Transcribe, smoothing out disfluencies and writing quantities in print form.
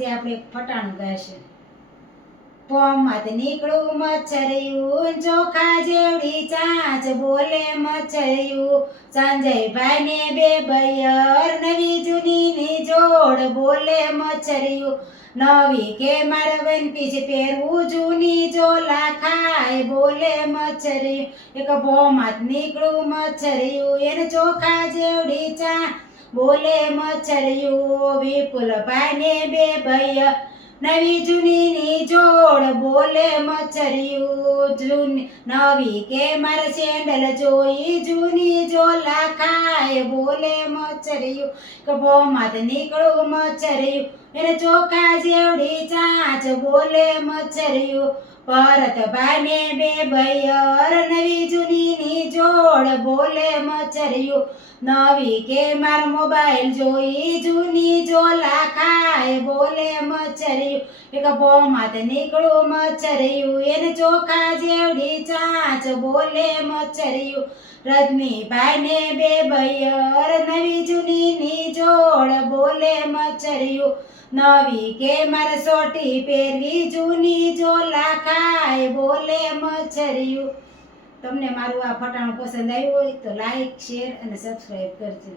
આજે આપણે એક ફટાણું ગાઈશું. પોમાં નીકળું મચ્છરિયું, ચોખા જેવડી ચાંચ બોલે મચ્છરિયું. સંજયભાઈ ને બે બૈયર, નવી જૂની ની જોડ બોલે મચ્છરિયું. નવી કે મારે વનપીસ પહેરવું, જૂની જોલા ખાય બોલે મચ્છરિયું. એક પોમાં નીકળું મચ્છરિયું, એને ચોખા જેવડી ચાંચ બોલે મચ્છરિયું. વિપુલભાઈ ને બે બૈયર, નવી જૂની ની જોડ બોલે મચ્છરિયું. નવી કે મારે સેન્ડલ જોઈ, જૂની જોલા ખાય બોલે મચ્છરિયું. કપોમાં નીકળું મચ્છરિયું, એને ચોખા જેવડી ચાંચ બોલે મચ્છરિયું. ભરતભાઈ ને બે બૈયર, નવી જૂની ની જોડ બોલે મચ્છરિયું. નવી કે માર મોબાઈલ જોઈ, જૂની જોલા ખાય બોલે મચ્છરિયું. એક પોમાં નીકળું મચ્છરિયું, એને ચોખા જેવડી ચાંચ બોલે મચ્છરિયું. રજનીભાઈ ને બે બૈયર, નવી જૂની ની જોડ બોલે મચ્છરિયું. નવી કે મારે સોટી પહેરવી, જૂની જોલા ખાય બોલે મચ્છરિયું. તમને મારું આ ફટાણું પસંદ આવ્યું હોય તો લાઈક, શેર અને સબસ્ક્રાઈબ કરજો.